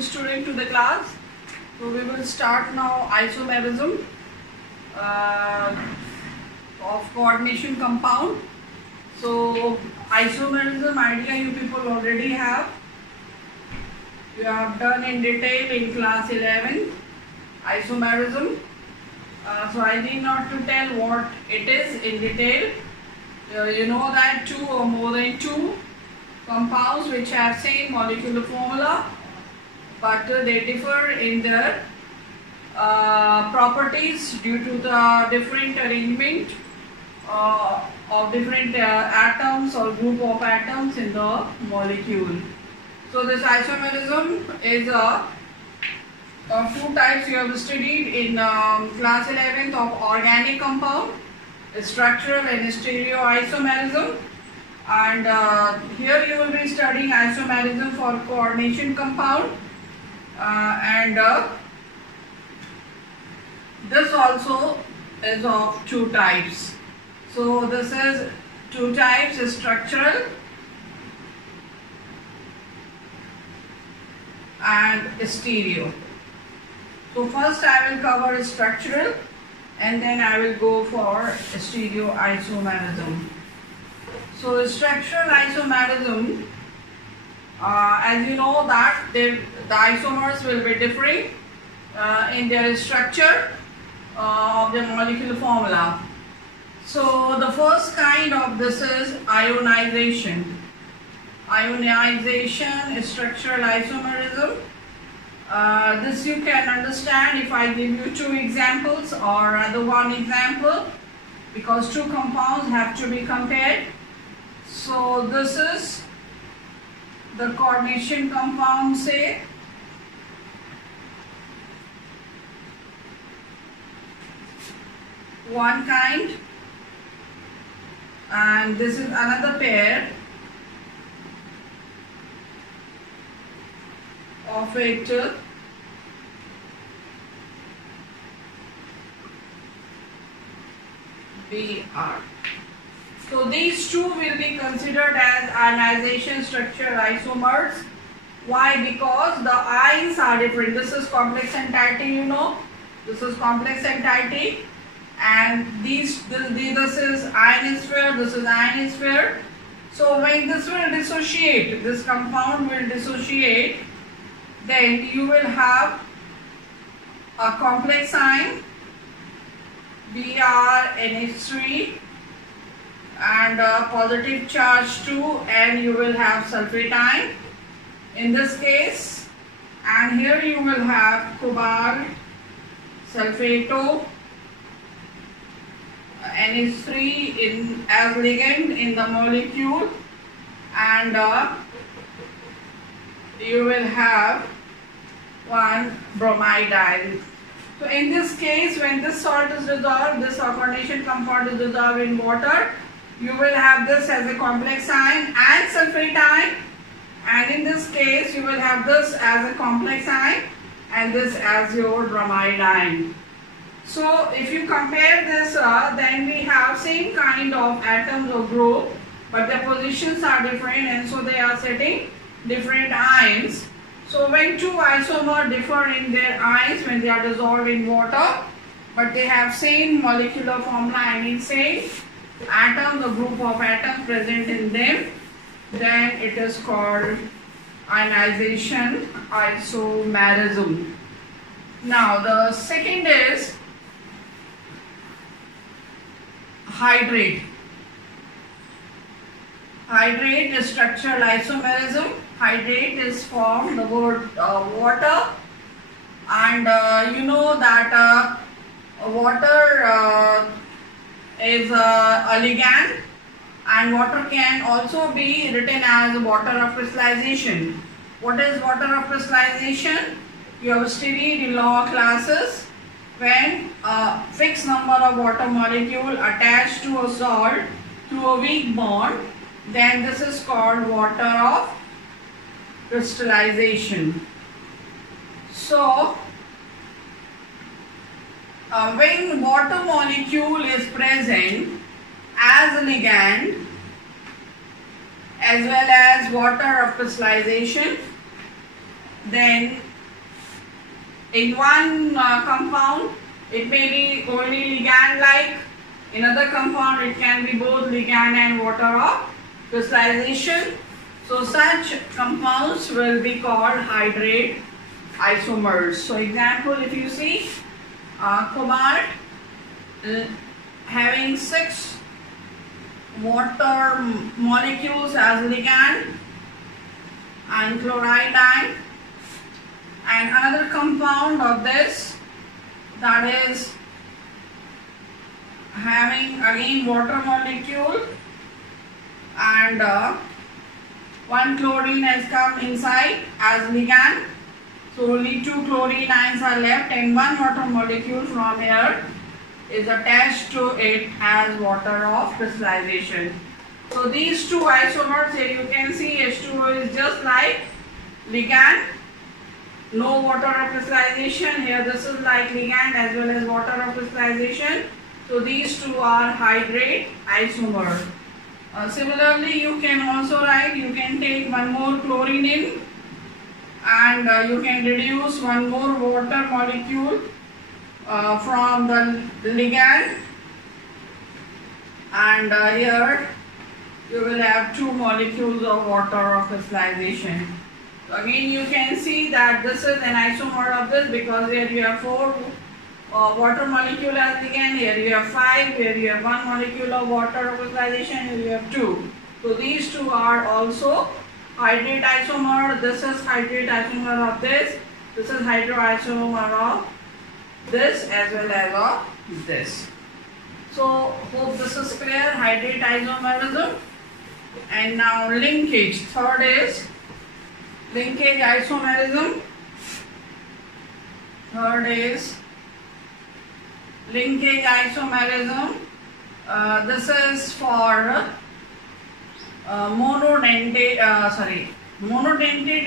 new student to the class. So we will start now isomerism of coordination compound. So isomerism idea you people already have. You have done in detail in class 11 isomerism. So I need not to tell what it is in detail. You know that two or more than two compounds which have same molecular formula, but they differ in their properties due to the different arrangement of different atoms or group of atoms in the molecule. So this isomerism is of two types you have studied in class 11th of organic compound, structural and stereoisomerism, and here you will be studying isomerism for coordination compound, and this also is of two types. So this is two types, structural and stereo. So first I will cover structural and then I will go for stereoisomerism. So structural isomerism, as you know that the isomers will be differing in their structure of the molecular formula. So the first kind of this is ionization. Ionization, structural isomerism. This you can understand if I give you two examples or rather one example, because two compounds have to be compared. So this is the coordination compound, say, one kind, and this is another pair of it, Br. So these two will be considered as ionization structure isomers. Why? Because the ions are different. This is complex entity, you know. This is complex entity, and this is ionosphere. This is ionosphere. So when this will dissociate, this compound will dissociate, then you will have a complex ion BrNH3 and a positive charge 2, and you will have sulfate ion in this case, and here you will have cobalt sulfato NH3 in as ligand in the molecule, and you will have one bromide ion. So in this case, when this salt is dissolved, this coordination compound is dissolved in water, you will have this as a complex ion and sulfate ion, and in this case you will have this as a complex ion and this as your bromide ion. So if you compare this, then we have same kind of atoms or group, but their positions are different, and so they are setting different ions. So when two isomers differ in their ions when they are dissolved in water, but they have same molecular formula, I mean same atom, the group of atoms present in them, then it is called ionization isomerism. Now the second is hydrate. Hydrate is structural isomerism. Hydrate is from the word water, and you know that water is a ligand, and water can also be written as water of crystallization. What is water of crystallization? You have studied in lower classes. When a fixed number of water molecule attached to a salt through a weak bond, then this is called water of crystallization. So when water molecule is present as a ligand as well as water of crystallization, then In one compound, it may be only ligand-like. In other compound, it can be both ligand and water of crystallization. So such compounds will be called hydrate isomers. So example, if you see cobalt having 6 water molecules as ligand, and chloride ion, and another compound of this that is having again water molecule, and one chlorine has come inside as ligand, so only 2 chlorine ions are left, and one water molecule from here is attached to it as water of crystallization. So these two isomers here you can see H2O is just like ligand, no water of crystallization. Here this is like ligand as well as water of crystallization. So these two are hydrate isomer. Similarly, you can also write, you can take one more chlorine in, and you can reduce one more water molecule from the ligand, and here you will have 2 molecules of water of crystallization. So again you can see that this is an isomer of this, because here you have 4 water molecule as ligand, here you have 5, here you have 1 molecule of water of crystallization, here you have 2. So these 2 are also hydrate isomer. This is hydrate isomer of this, this is hydroisomer of this as well as of this. So hope this is clear, hydrate isomerism. And now linkage, third is linkage isomerism. Third is linkage isomerism. This is for monodentate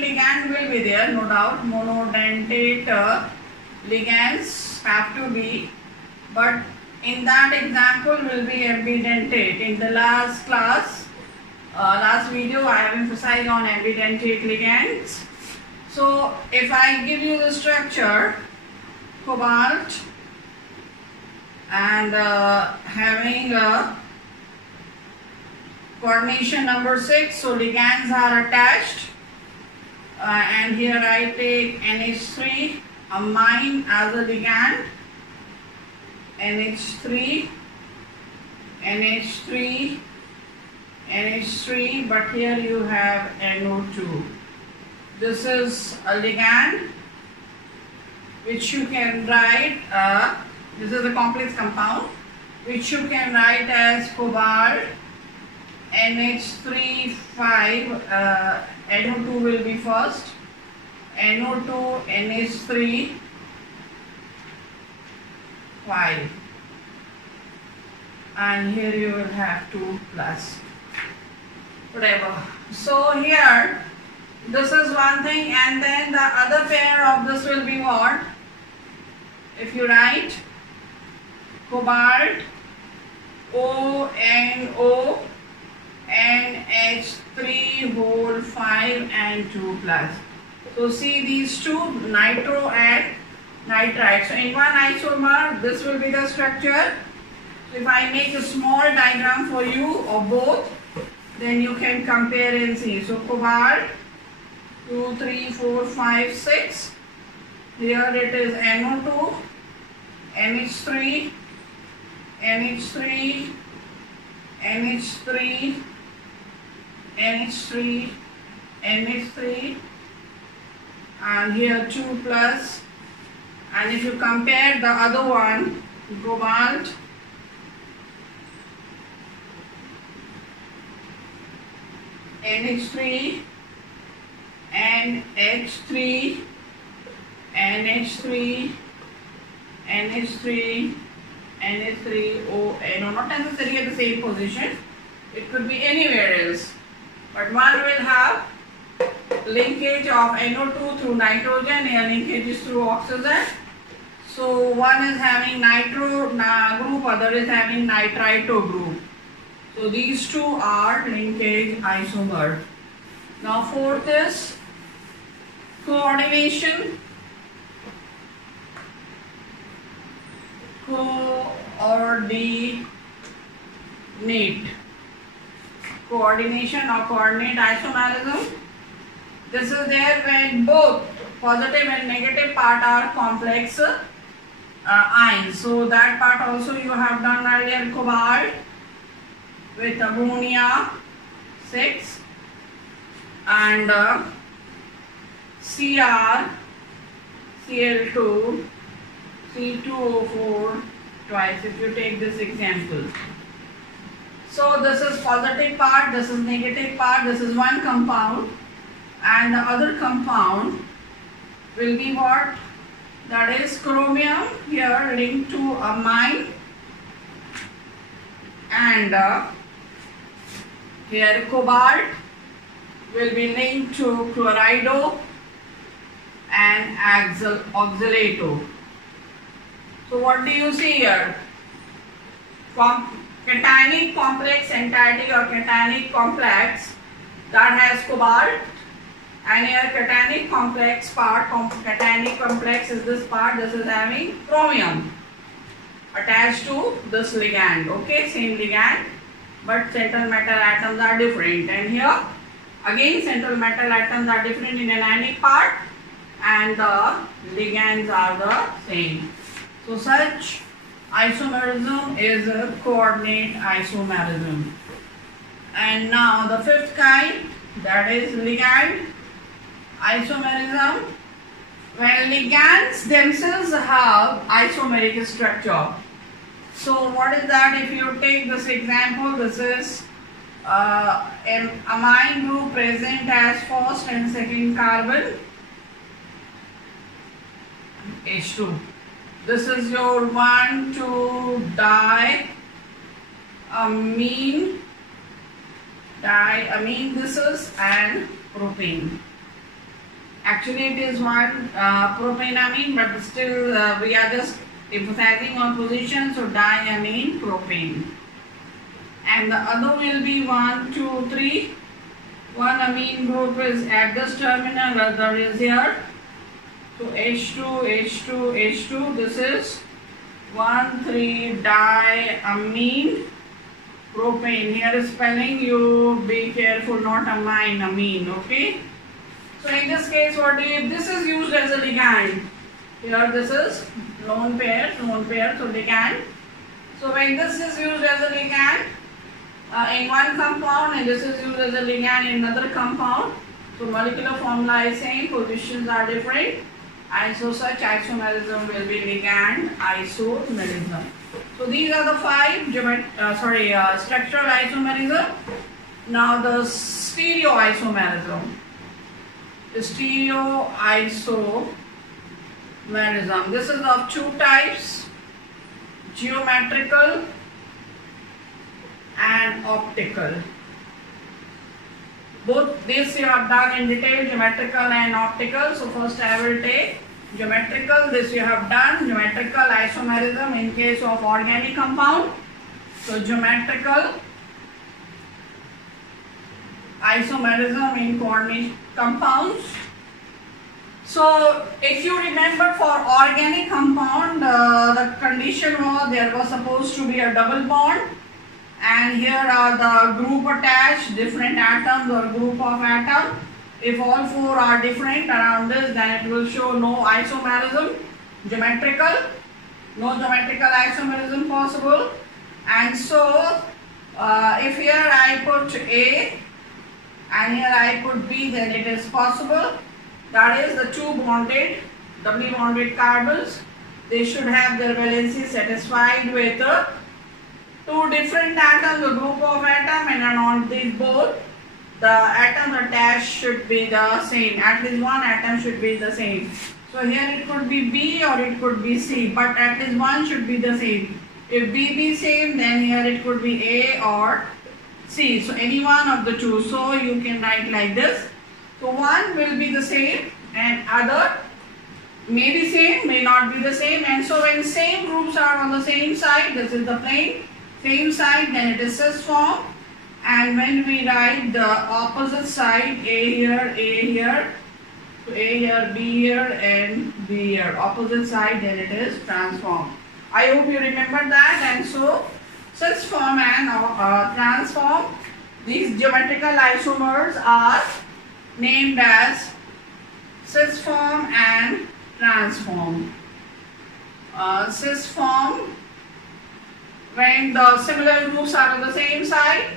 ligand will be there, no doubt. Monodentate ligands have to be, but in that example will be ambidentate. In the last class, last video, I have emphasized on ambidentate ligands. So if I give you the structure, cobalt and having a coordination number 6, so ligands are attached, and here I take NH3 amine as a ligand, NH3, NH3, NH3, but here you have NO2. This is a ligand which you can write, this is a complex compound which you can write as cobalt, NH3, 5, NO2 will be first, NO2, NH3, 5, and here you will have 2 plus whatever. So here this is one thing, and then the other pair of this will be what? If you write cobalt, ONO, NH3 whole 5 and 2 plus. So see these two, nitro and nitrite. So in one isomer, this will be the structure. So if I make a small diagram for you of both, then you can compare and see. So cobalt, 2, 3, 4, 5, 6. Here it is NO2, NH3, NH3, NH3, NH3, NH3, and here 2 plus. And if you compare the other one, cobalt, NH3, NH3, NH3, NH3, NH3, ONO, not necessarily at the same position, it could be anywhere else, but one will have linkage of NO2 through nitrogen, here linkage is through oxygen. So one is having nitro group, other is having nitrito group. So these two are linkage isomer. Now fourth is coordination. coordinate. Coordination or coordinate isomerism. This is there when both positive and negative part are complex ions. So that part also you have done earlier. Cobalt with ammonia 6 and Cr, Cl2, C2O4 twice if you take this example. So this is positive part, this is negative part, this is one compound and the other compound will be what? That is chromium here linked to amine and here cobalt will be linked to chlorido and oxalato. So what do you see here? Cationic complex entirety or cationic complex that has cobalt, and here cationic complex part, cationic complex is this part, this is having chromium attached to this ligand, okay, same ligand, but central metal atoms are different, and here again central metal atoms are different in anionic part and the ligands are the same. So such isomerism is a coordinate isomerism. And now the fifth kind, that is ligand isomerism, when ligands themselves have isomeric structure. So what is that? If you take this example, this is an amine group present as first and second carbon, H2. This is your 1,2-diamine, this is, and propane. Actually it is one propanamine, but still we are just emphasizing on position, so diamine, propane. And the other will be 1, 2, 3. One amine group is at this terminal, other is here. So H2, H2, H2, this is 1,3-diamine propane. Here is spelling, you be careful, not amine, amine, okay? So in this case, this is used as a ligand. Here this is lone pair, so ligand. So when this is used as a ligand in one compound and this is used as a ligand in another compound, so molecular formula is same, positions are different. And so such isomerism will be ligand isomerism. So these are the five structural isomerism. Now the stereoisomerism. The stereoisomerism. This is of two types, geometrical and optical. Both this you have done in detail, geometrical and optical. So first I will take geometrical. This you have done, geometrical isomerism in case of organic compound. So geometrical isomerism in coordinate compounds. So if you remember, for organic compound the condition was there was supposed to be a double bond. And here are the group attached, different atoms or group of atoms. If all four are different around this, then it will show no isomerism. Geometrical, no geometrical isomerism possible. And so, if here I put A and here I put B, then it is possible. That is the two bonded, doubly bonded carbons. They should have their valency satisfied with two different atoms, a group of atoms, and on these both the atoms attached should be the same. At least one atom should be the same. So here it could be B or it could be C, but at least one should be the same. If B be same, then here it could be A or C. So any one of the two. So you can write like this. So one will be the same and other may be same, may not be the same. And so when same groups are on the same side, this is the plane, same side, then it is cis form. And when we write the opposite side, A here, so A here, B here and B here, opposite side, then it is transform. I hope you remember that. And so cis form and transform, these geometrical isomers are named as cis form and transform. Cis form when the similar groups are on the same side,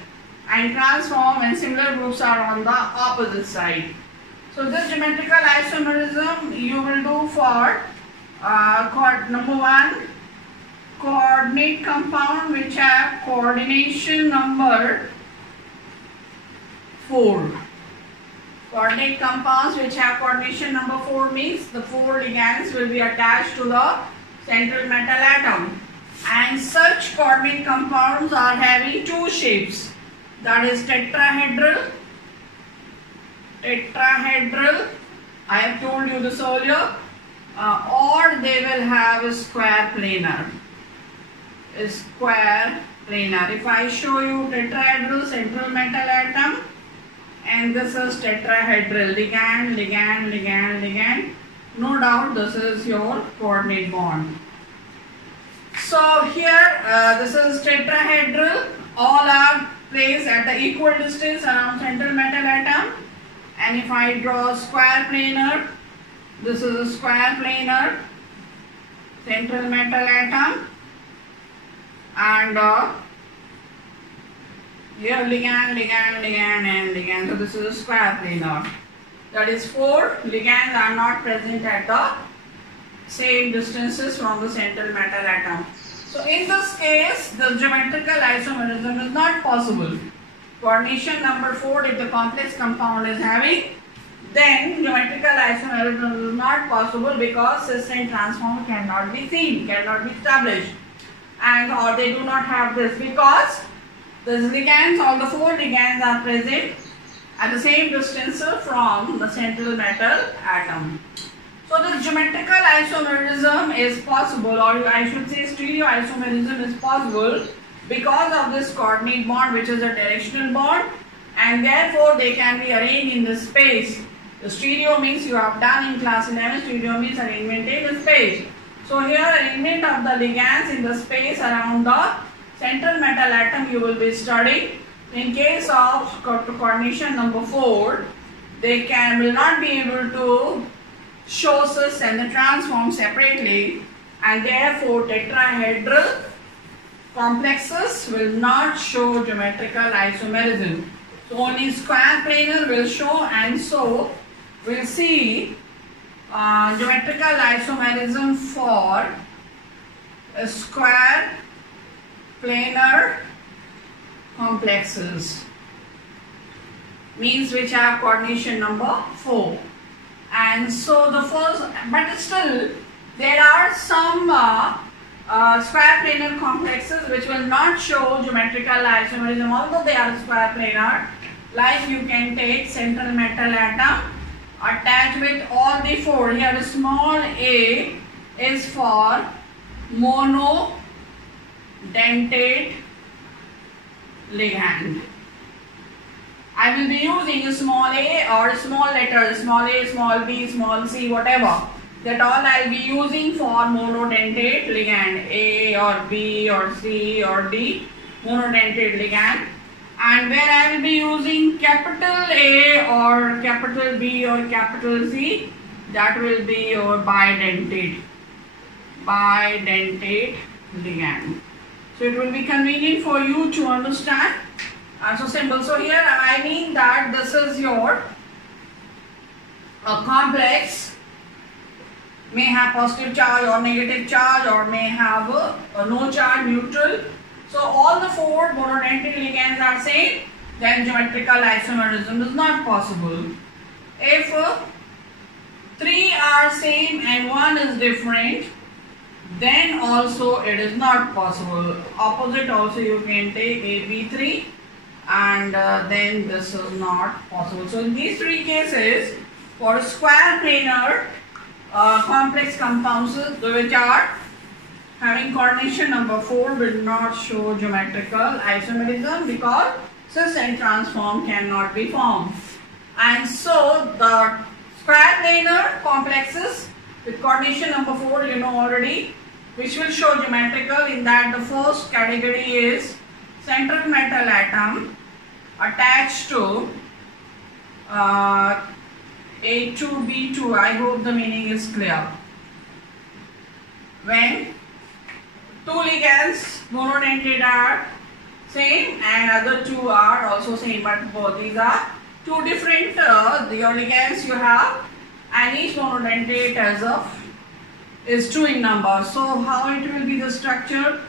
and transform when similar groups are on the opposite side. So this geometrical isomerism you will do for number 1, coordinate compound which have coordination number 4. Coordinate compounds which have coordination number 4 means the 4 ligands will be attached to the central metal atom, and such coordinate compounds are having 2 shapes, that is tetrahedral, I have told you this earlier, or they will have a square planar. If I show you tetrahedral central metal atom, and this is tetrahedral, ligand, no doubt this is your coordinate bond. So here this is tetrahedral, all are placed at the equal distance around central metal atom, and if I draw a square planar, this is a square planar central metal atom, and here ligand, and ligand. So this is a square planar. That is 4 ligands are not present at the same distances from the central metal atom. So in this case, the geometrical isomerism is not possible. Coordination number 4, if the complex compound is having, then geometrical isomerism is not possible because cis and transform cannot be seen, cannot be established, and or they do not have this because these ligands, all the 4 ligands are present at the same distance from the central metal atom. So the geometrical isomerism is possible, or I should say stereoisomerism is possible because of this coordinate bond, which is a directional bond, and therefore they can be arranged in this space. The stereo means you have done in class 11, stereo means arrangement in the space. So here arrangement of the ligands in the space around the central metal atom you will be studying. In case of coordination number 4, they will not be able to show cis and the transform separately, and therefore tetrahedral complexes will not show geometrical isomerism. So only square planar will show, and so we'll see geometrical isomerism for a square planar complexes, means which have coordination number 4. And so the first, but still there are some square planar complexes which will not show geometrical isomerism although they are square planar. Like you can take central metal atom, attach with all the 4. Here small a is for monodentate ligand. I will be using a small a or small letters, small a, small b, small c, whatever. That all I will be using for monodentate ligand, A or B or C or D, monodentate ligand. And where I will be using capital A or capital B or capital C, that will be your bidentate ligand. So it will be convenient for you to understand. So simple. So here I mean that this is your complex, may have positive charge or negative charge, or may have no charge, neutral. So all the 4 monodentate ligands are same, then geometrical isomerism is not possible. If 3 are same and 1 is different, then also it is not possible. Opposite also you can take AB3, and then this is not possible. So in these 3 cases, for square planar complex compounds which are having coordination number 4 will not show geometrical isomerism because cis and transform cannot be formed. And so the square planar complexes with coordination number 4, you know already, which will show geometrical. In that, the first category is central metal atom attached to A2B2. I hope the meaning is clear. When two ligands monodentate are same and other two are also same, but both these are two different your ligands you have, and each monodentate is 2 in number. So how it will be the structure?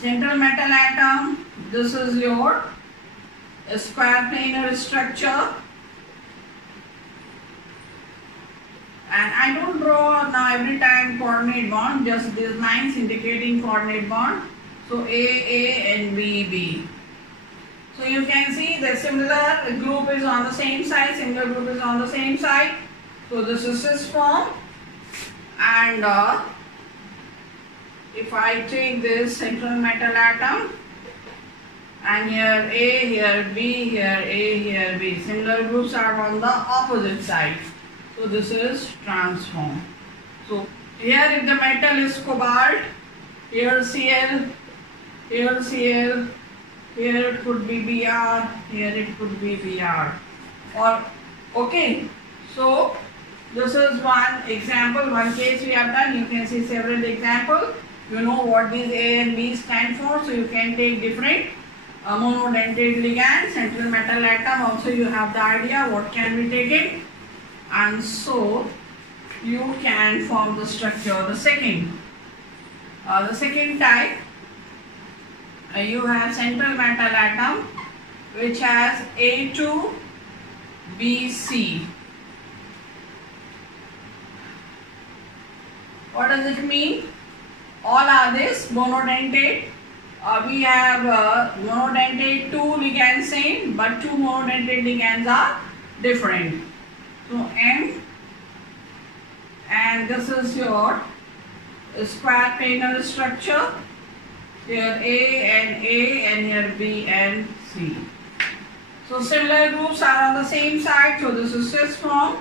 Central metal atom, this is your square planar structure, and I don't draw now every time coordinate bond, just these lines indicating coordinate bond. So A and B. So you can see the similar group is on the same side, similar group is on the same side. So this is cis form, and if I take this central metal atom, and here A, here B, here A, here B, similar groups are on the opposite side. So this is transform. So here if the metal is cobalt, here Cl, here Cl, here it could be Br, here it could be Br. Or okay, so this is one example, one case we have done. You can see several examples. You know what these A and B stand for, so you can take different monodentate ligand, central metal atom. Also you have the idea what can be taken, and so you can form the structure. The second type, you have central metal atom which has A2BC. What does it mean? All are this monodentate. We have monodentate, 2 ligands same, but 2 monodentate ligands are different. So M, and this is your square planar structure. Here A, and here B and C. So similar groups are on the same side. So this is cis form,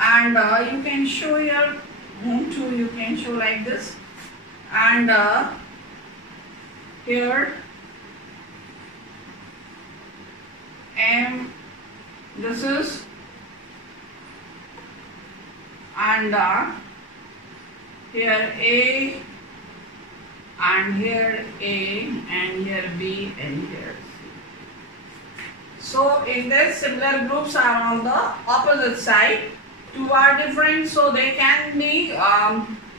and you can show here. You can show like this, and here M, this is, and here A, and here A, and here B, and here C. So in this, similar groups are on the opposite side. 2 are different, so they can be,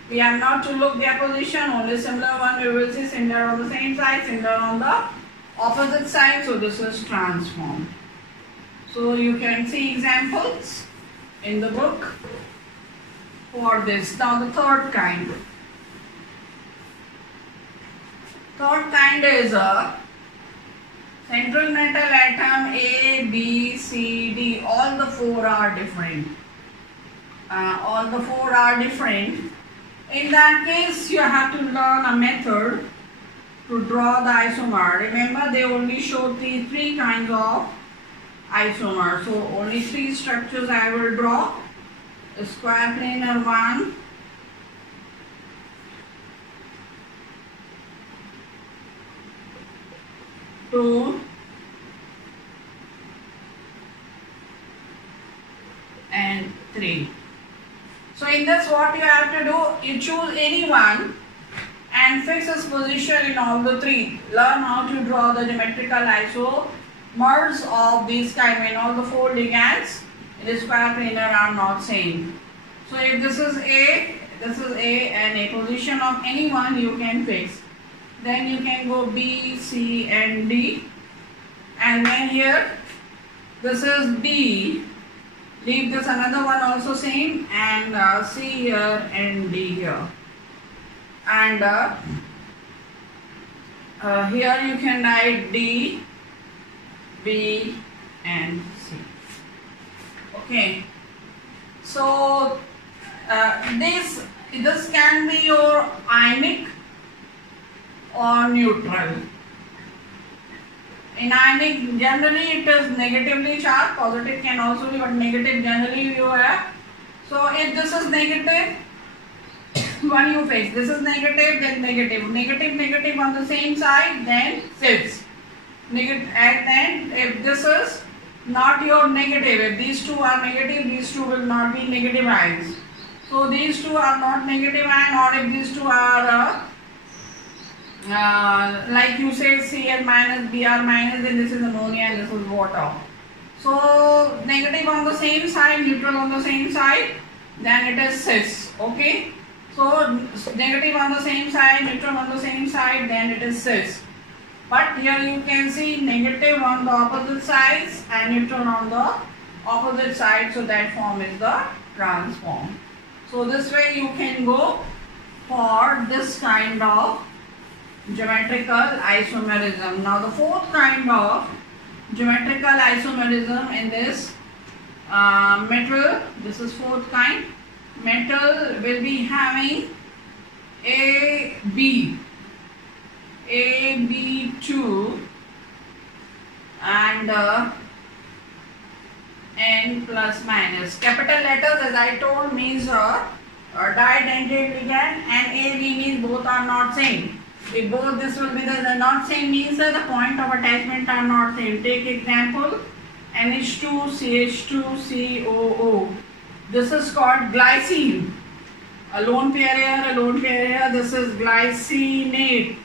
we have not to look their position, only similar one we will see, similar on the same side, similar on the opposite side. So this is transformed. So you can see examples in the book for this. Now the third kind. Third kind is a central metal atom A, B, C, D. All the 4 are different. All the 4 are different. In that case, you have to learn a method to draw the isomer. Remember, they only show the 3 kinds of isomer. So only 3 structures I will draw. A square planar 1, two, and 3. So in this, what you have to do, you choose any one and fix its position in all the 3. Learn how to draw the geometrical isomers of these kind when all the 4 ligands in the square planar are not same. So if this is A, and a position of any one you can fix. Then you can go B, C, and D. And then here, this is D. Leave this another one also same, and C here and D here. And here you can write D, B, and C. Okay. So this can be your ionic or neutral. In ionic, generally it is negatively charged. Positive can also be, but negative generally you have. So if this is negative, one you fix. This is negative, then negative. Negative, negative on the same side, then cis. Negative, and then if this is not your negative, if these two are negative, these two will not be negative ions. So these two are not negative ion, or if these two are like you say Cl minus, Br minus, then this is ammonia and this is water. So negative on the same side, neutral on the same side, then it is cis. Okay. So negative on the same side, neutral on the same side, then it is cis. But here you can see negative on the opposite sides and neutral on the opposite side, so that form is the trans form. So this way you can go for this kind of geometrical isomerism. Now the fourth kind of geometrical isomerism in this metal, this is fourth kind. Metal will be having AB2 and N plus minus. Capital letters, as I told, means didentate ligand, and AB means both are not same. If both this will be the not same, means that the point of attachment are not same. Take example NH2 CH2 COO. This is called glycine. A lone pair here, a lone pair here. This is glycinate,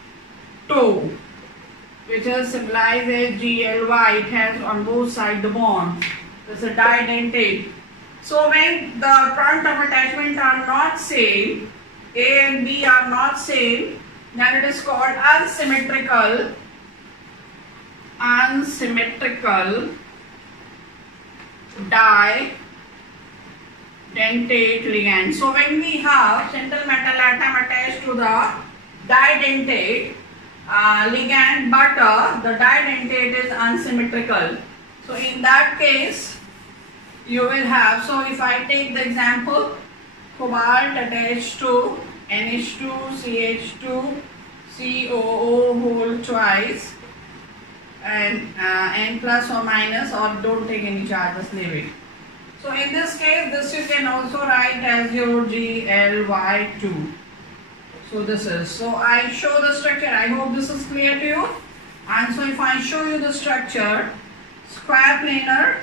which is symbolized as GLY. It has on both sides the bond. This is didentate. So when the point of attachment are not same, A and B are not same, then it is called unsymmetrical didentate ligand. So when we have central metal atom attached to the didentate ligand, but the didentate is unsymmetrical, so in that case you will have, so if I take the example, cobalt attached to NH2 CH2 COO whole twice, and N plus or minus, or don't take any charges, leave it. So in this case, this you can also write as your GLY2. So this is, so I show the structure. I hope this is clear to you. And so if I show you the structure, square planar,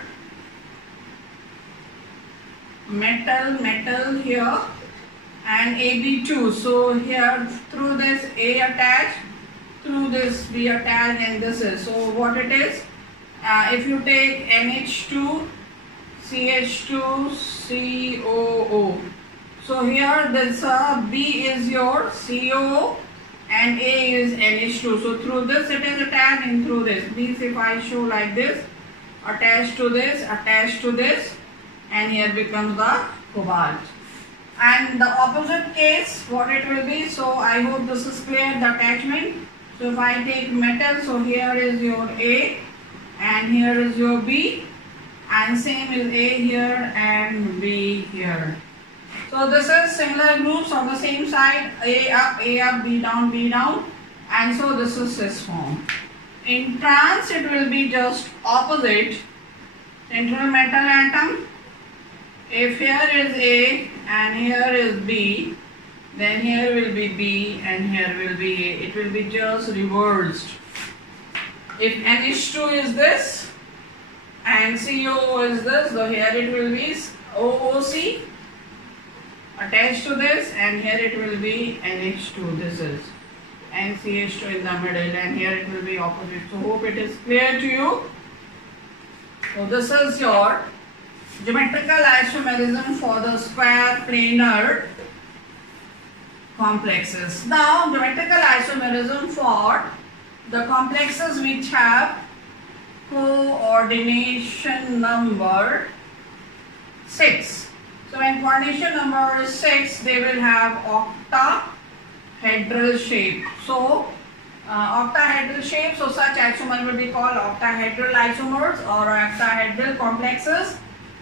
metal here, and AB2. So here through this A attached, through this B attached, and this is, so what it is, if you take NH2 CH2 COO, so here this B is your CO and A is NH2. So through this it is attached, and through this, means if I show like this, attached to this, and here becomes the cobalt. And the opposite case, what it will be, so I hope this is clear, the attachment. So if I take metal, so here is your A and here is your B, and same is A here and B here. So this is similar groups on the same side, A up, B down, and so this is cis form. In trans it will be just opposite, central metal atom. If here is A and here is B, then here will be B and here will be A. It will be just reversed. If NH2 is this and COO is this, so here it will be OOC attached to this, and here it will be NH2, this is, and CH2 in the middle, and here it will be opposite. So hope it is clear to you. So this is your geometrical isomerism for the square planar complexes. Now geometrical isomerism for the complexes which have coordination number 6. So when coordination number is 6, they will have octahedral shape. So octahedral shape, so such isomer will be called octahedral isomers or octahedral complexes,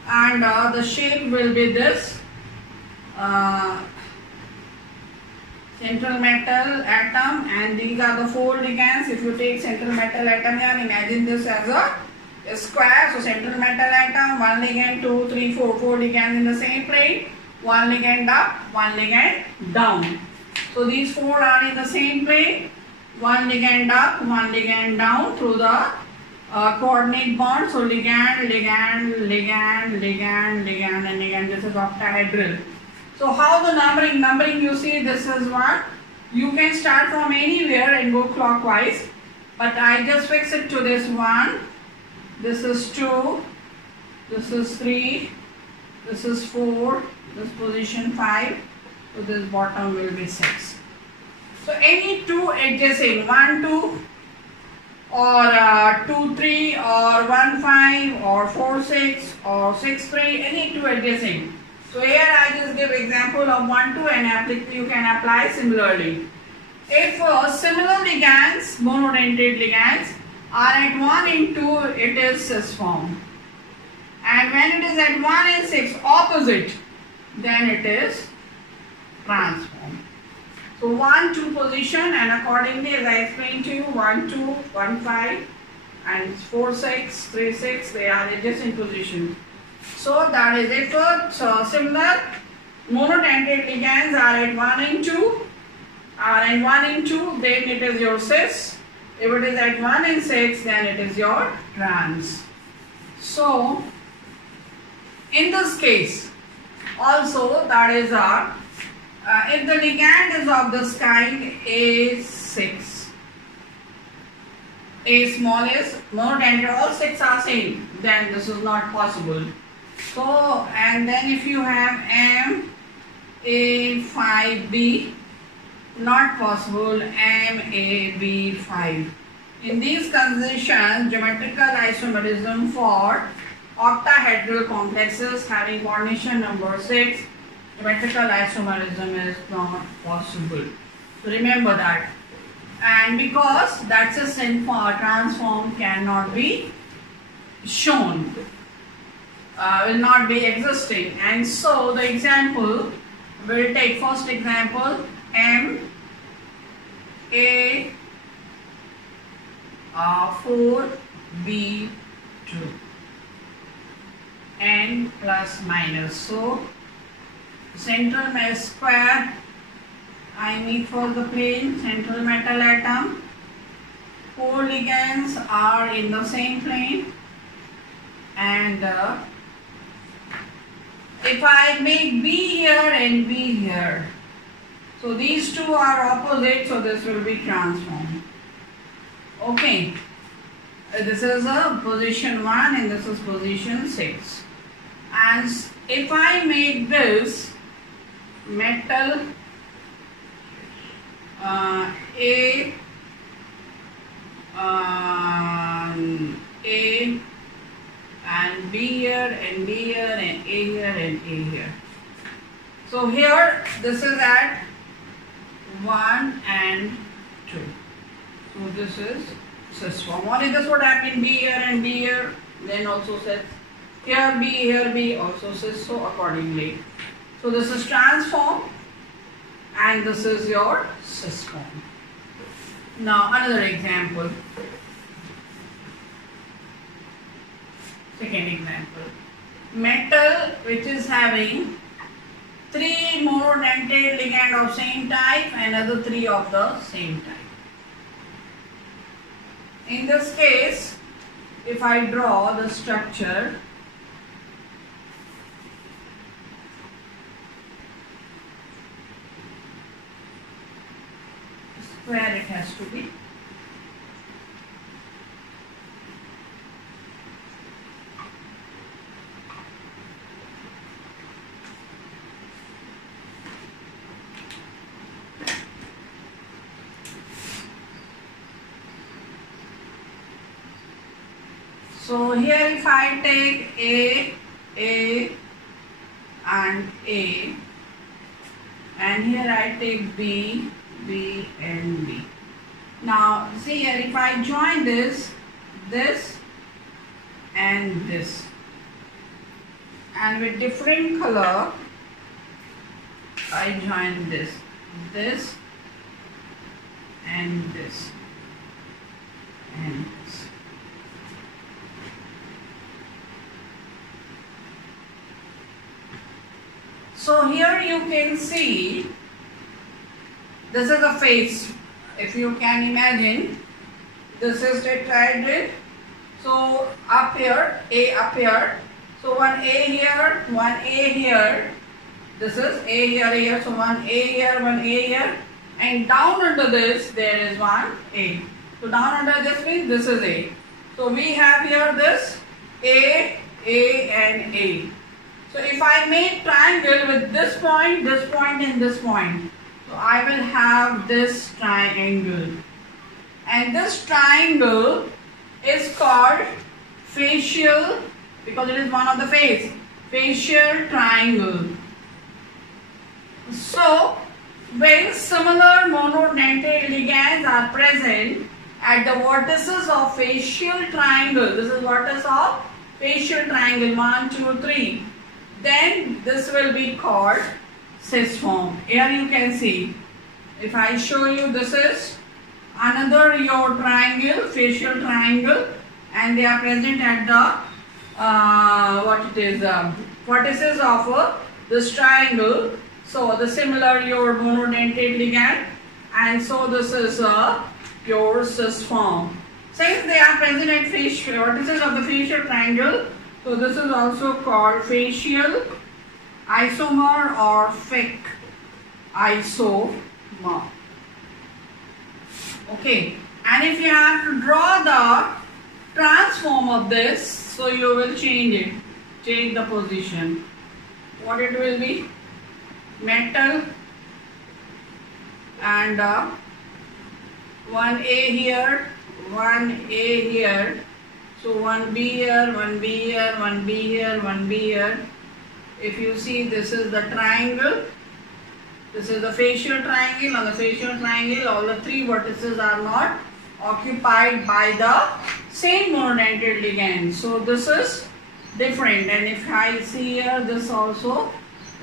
and the shape will be this. Central metal atom, and these are the 4 ligands. If you take central metal atom here, imagine this as a square. So central metal atom, 1 ligand, 2, 3, 4 ligands in the same plane. one ligand up, one ligand down. So these four are in the same plane, one ligand up, one ligand down through the coordinate bond. So ligand, ligand, ligand, ligand, ligand and ligand. This is octahedral. So how the numbering you see, this is one. You can start from anywhere and go clockwise, but I just fix it to this one. This is 2, this is 3, this is 4, this position 5, so this bottom will be 6. So any two adjacent 1 2 or 2 3 or 1 5 or 4 6 or 6 3, any two adjacent. So here I just give example of 1 2 and you can apply similarly. If similar ligands, monodentate ligands, are at 1 and 2, it is cis form. And when it is at 1 and 6 opposite, then it is trans form. So 1 2 position, and accordingly as I explained to you, 1 2 1 5 and 4 6 3 6, they are adjacent positions. So that is it. So similar monodentate ligands are at 1 and 2, and 1 and 2, then it is your cis. If it is at 1 and 6, then it is your trans. So in this case also, that is our if the ligand is of this kind, A6, A small is monodentate, all 6 are same, then this is not possible. So, and then if you have M, A5B, not possible, M, A, B, 5. In these conditions, geometrical isomerism for octahedral complexes having coordination number 6, geometrical isomerism is not possible. So remember that. And because that's a transform cannot be shown, will not be existing. And so the example, we'll take first example, M, A, 4, B, 2, N plus minus. So central mass square, I need for the plane, central metal atom. 4 ligands are in the same plane, and if I make B here and B here, so these two are opposite, so this will be transformed. Okay, this is a position 1 and this is position 6. And if I make this metal A and B here and B here and A here and A here. So here this is at 1 and 2. So this is cis form. Only this would have been B here and B here, then also cis. Here B, also cis, so accordingly. So this is trans form and this is your cis form. Now another example. Second example. Metal which is having 3 monodentate ligand of same type and other 3 of the same type. In this case, if I draw the structure, square it has to be. So here if I take A and A, and here I take B, B and B. Now see here, if I join this and this, and with different color I join this and this and this. So here you can see this is the face. If you can imagine, this is tetrahedron. So up here, A up here. So one A here, one A here. This is A here, here. So one A here, one A here. And down under this, there is one A. So down under this means this is A. So we have here this A, and A. So if I make triangle with this point, and this point. So I will have this triangle. And this triangle is called facial, because it is one of the face. Facial triangle. So when similar monodentate ligands are present at the vertices of facial triangle, this is vertex of facial triangle 1, 2, 3, then this will be called cis form. Here you can see, if I show you, this is another your triangle, facial triangle, and they are present at the vertices of this triangle. So the similar your monodentate ligand, and so this is your cis form. Since they are present at vertices of the facial triangle, so this is also called facial isomer or Fick isomer. Okay, and if you have to draw the transform of this, so you will change the position. What it will be? Metal and one A here, one A here. So one B here, one B here, one B here, one B here. If you see, this is the triangle. This is the facial triangle. On the facial triangle, all the three vertices are not occupied by the same monodentate ligand. So this is different. And if I see here, this also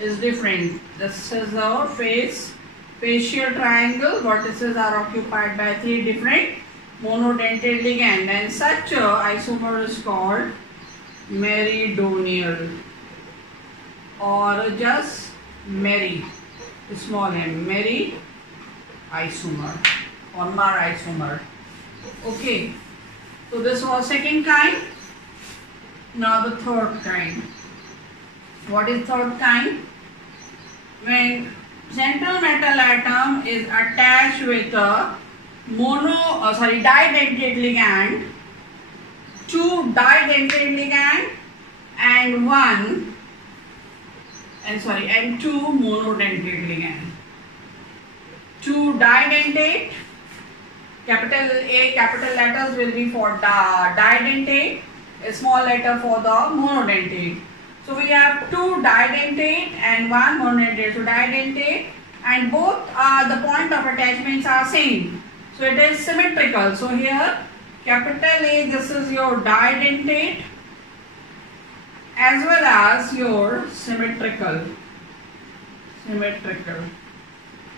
is different. This is our facial triangle. Vertices are occupied by three different monodentate ligand, and such isomer is called meridional or just Meri, small m, Meri isomer or Mar isomer. Okay, so this was second kind. Now the third kind. What is third kind? When central metal atom is attached with a didentate ligand, two didentate ligand and two monodentate ligand. Two didentate, capital A, capital letters will be for didentate, a small letter for the monodentate. So we have two didentate and one monodentate. So didentate, and both the point of attachments are same. So it is symmetrical. So here capital A, this is your didentate as well as your symmetrical.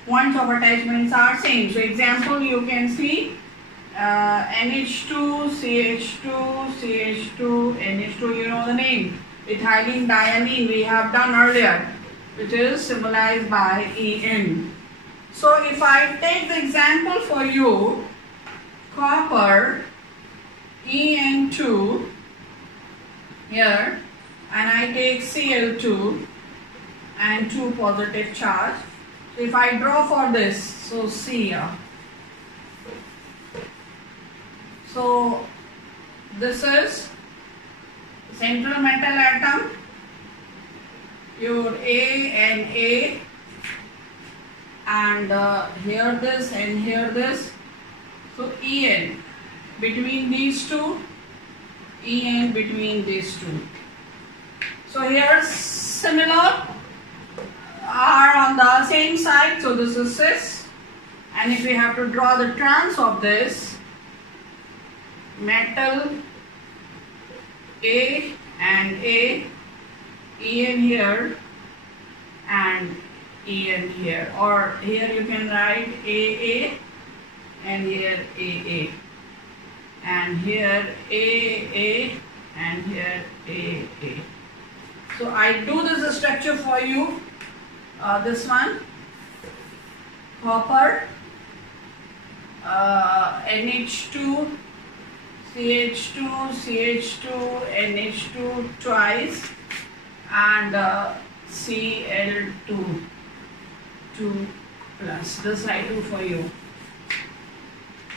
Points of attachments are same. So example, you can see NH2, CH2, CH2, NH2, you know the name. Ethylene diamine we have done earlier, which is symbolized by En. So if I take the example for you, copper En2 here, and I take Cl2 and 2 positive charge. So if I draw for this, so see here. So this is central metal atom, your A and here this and here this. So En between these two, En between these two. So here similar are on the same side. So this is cis, and if we have to draw the trans of this, metal A and A, En here and En here, or here you can write AA and here AA, and here AA and here AA. So I do this structure for you. this one, copper, NH2, CH2, CH2, NH2 twice, and Cl2, 2 plus. This I do for you.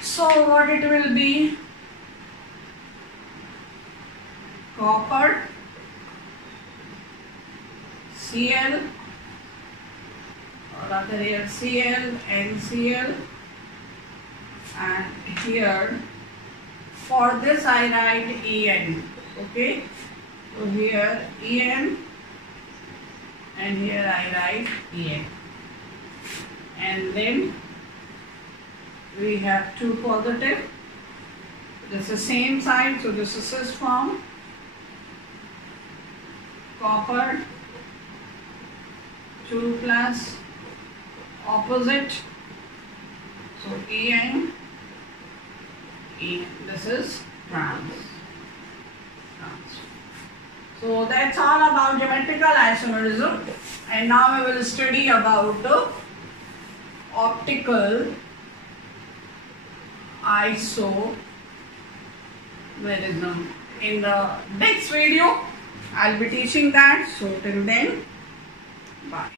So what it will be? Copper, Cl, or rather here Cl, NCl, and here for this I write En. Okay, so here En, and here I write En, and then we have 2 positive. This is same side, so this is cis form. Copper, 2 plus, opposite, so En, this is trans. So that's all about geometrical isomerism, and now we will study about optical isomerism. In the next video I'll be teaching that. So till then, bye.